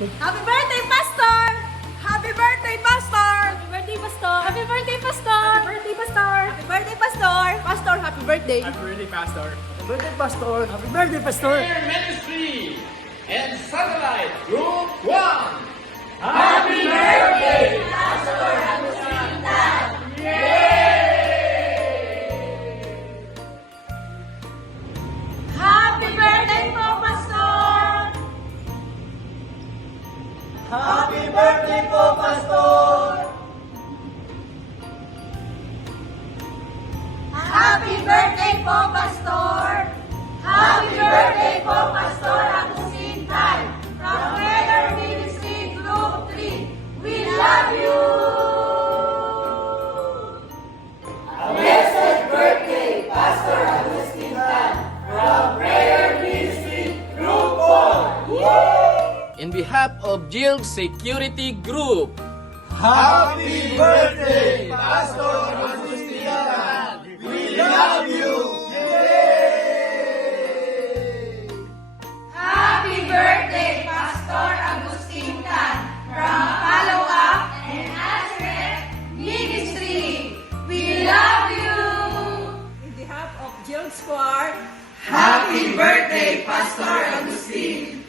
Happy birthday, Pastor! Happy birthday, Pastor! Happy birthday, Pastor! Happy birthday, Pastor! Happy birthday, Pastor! Happy birthday, Pastor! Pastor, happy birthday! Happy birthday, Pastor. Happy birthday, Pastor! Happy birthday, Pastor! Air Ministry and Satellite Group 1. Happy birthday, Pastor Agustina! Happy birthday po, Pastor! Happy birthday po, Pastor! Happy birthday po, Pastor! Happy birthday po, Pastor Agustin Tan from Prayer Ministry Group 3. We love you! In behalf of Jill Security Group, Happy birthday, Pastor Agustina! We love you! Happy birthday, Pastor Agustin Tan from Follow Up and Nazareth Ministry. We love you! In behalf of Jill Square, Happy birthday, Pastor Agustin!